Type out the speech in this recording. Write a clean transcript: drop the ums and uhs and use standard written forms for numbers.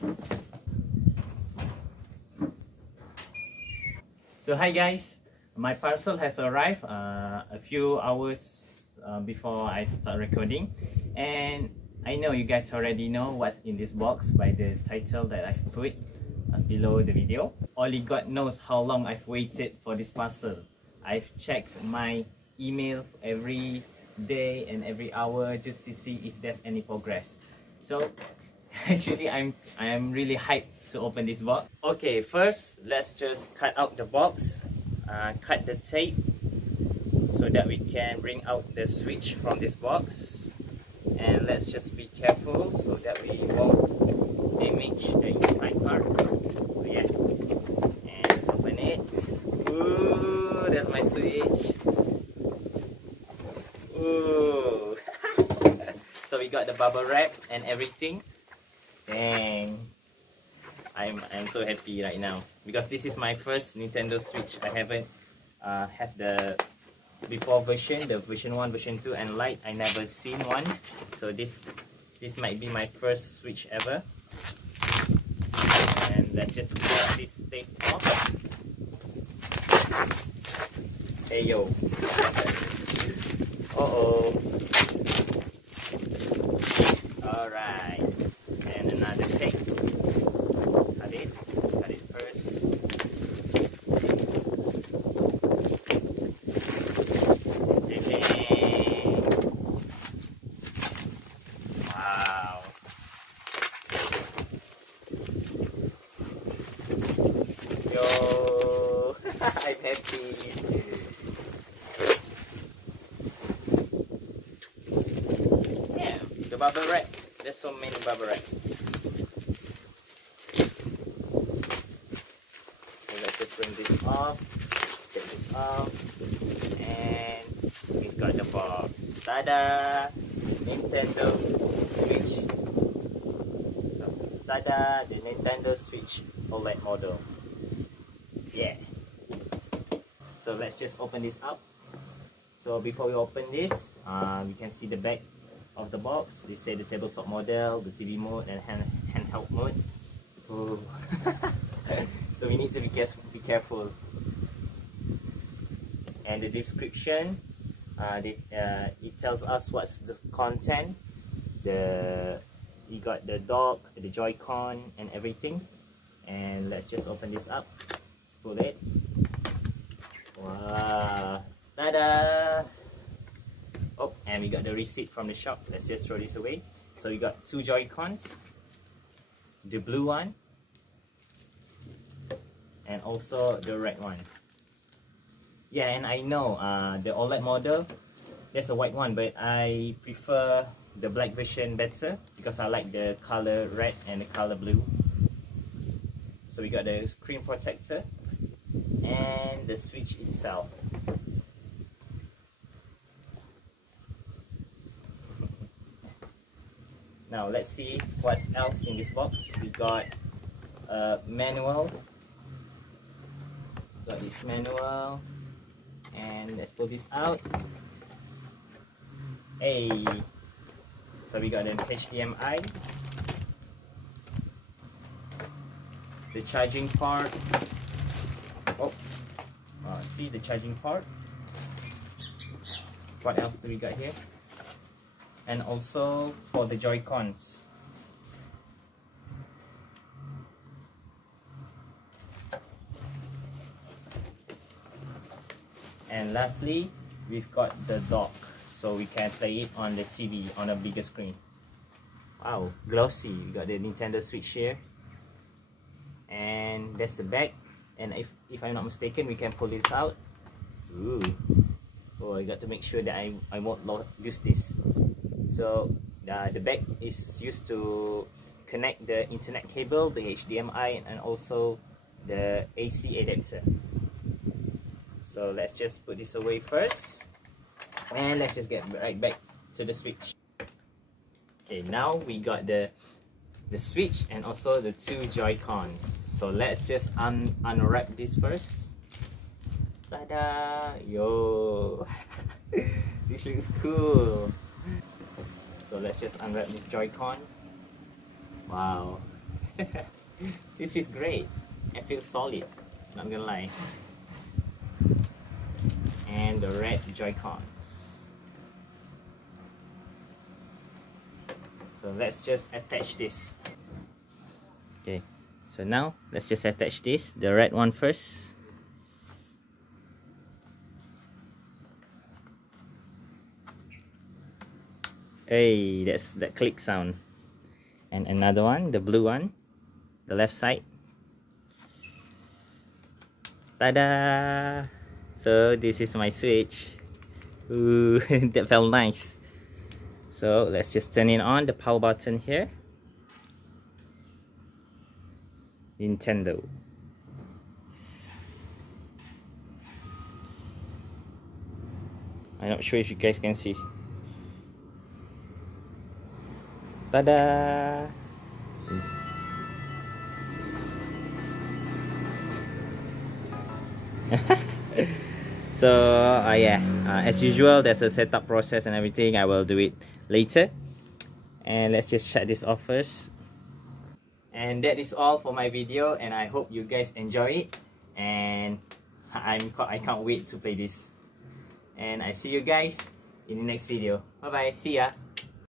So hi guys, my parcel has arrived a few hours before I start recording, and I know you guys already know what's in this box by the title that I've put below the video. Only God knows how long I've waited for this parcel. I've checked my email every day and every hour just to see if there's any progress. So actually I am really hyped to open this box. Okay, first let's just cut out the box, cut the tape so that we can bring out the switch from this box, and let's just be careful so that we won't damage the inside part. So yeah, and let's open it. Ooh, there's my switch. Ooh. So we got the bubble wrap and everything. Dang, I'm so happy right now because this is my first Nintendo Switch. I haven't have the before version, the version 1, version 2 and Lite. I never seen one, so this might be my first Switch ever. And let's just clear this tape off. Hey yo. Uh-oh. Alright, and another tape. Cut it first. Wow. Yo, I'm happy. Yeah, the bubble wrap. There's so many bubble wrap. So let's just bring this off, take this off, and we've got the box. Tada! Nintendo Switch. So, tada! The Nintendo Switch OLED model. Yeah. So let's just open this up. So before we open this, we can see the back of the box. They say the tabletop model, the TV mode, and handheld mode. Ooh. So we need to be careful. And the description, it tells us what's the content. You got the dock, the Joy-Con, and everything. And let's just open this up. Pull it. Wow! Tada! Oh, and we got the receipt from the shop. Let's just throw this away. So we got 2 Joy-Cons, the blue one, and also the red one. Yeah, and I know the OLED model, there's a white one, but I prefer the black version better because I like the color red and the color blue. So we got the screen protector and the switch itself. Now let's see what else in this box. We got a manual. Got this manual, and let's pull this out. Hey, so we got an HDMI, the charging port. Oh, see the charging port. What else do we got here? And also for the Joy-Cons. And lastly, we've got the dock, so we can play it on the TV on a bigger screen. Wow, glossy. We got the Nintendo Switch here. And that's the back. And if I'm not mistaken, we can pull this out. Ooh. Oh, I got to make sure that I won't lose this. So the back is used to connect the internet cable, the HDMI, and also the AC adapter. So let's just put this away first, and let's just get right back to the Switch. Okay, now we got the Switch and also the 2 Joy-Cons. So let's just unwrap this first. Tada! Yo! This looks cool. So let's just unwrap this Joy-Con. Wow. This feels great. It feels solid, not gonna lie. And the red Joy-Cons. So let's just attach this. Okay, so now let's just attach this, the red one first. Hey, that's that click sound. And another one, the blue one, the left side. Tada! So this is my switch. Ooh, that felt nice. So let's just turn it on, the power button here. Nintendo. I'm not sure if you guys can see. Tada! So yeah, as usual, there's a setup process and everything. I will do it later. And let's just shut this off first. And that is all for my video, and I hope you guys enjoy it. And I can't wait to play this. And I see you guys in the next video. Bye bye. See ya.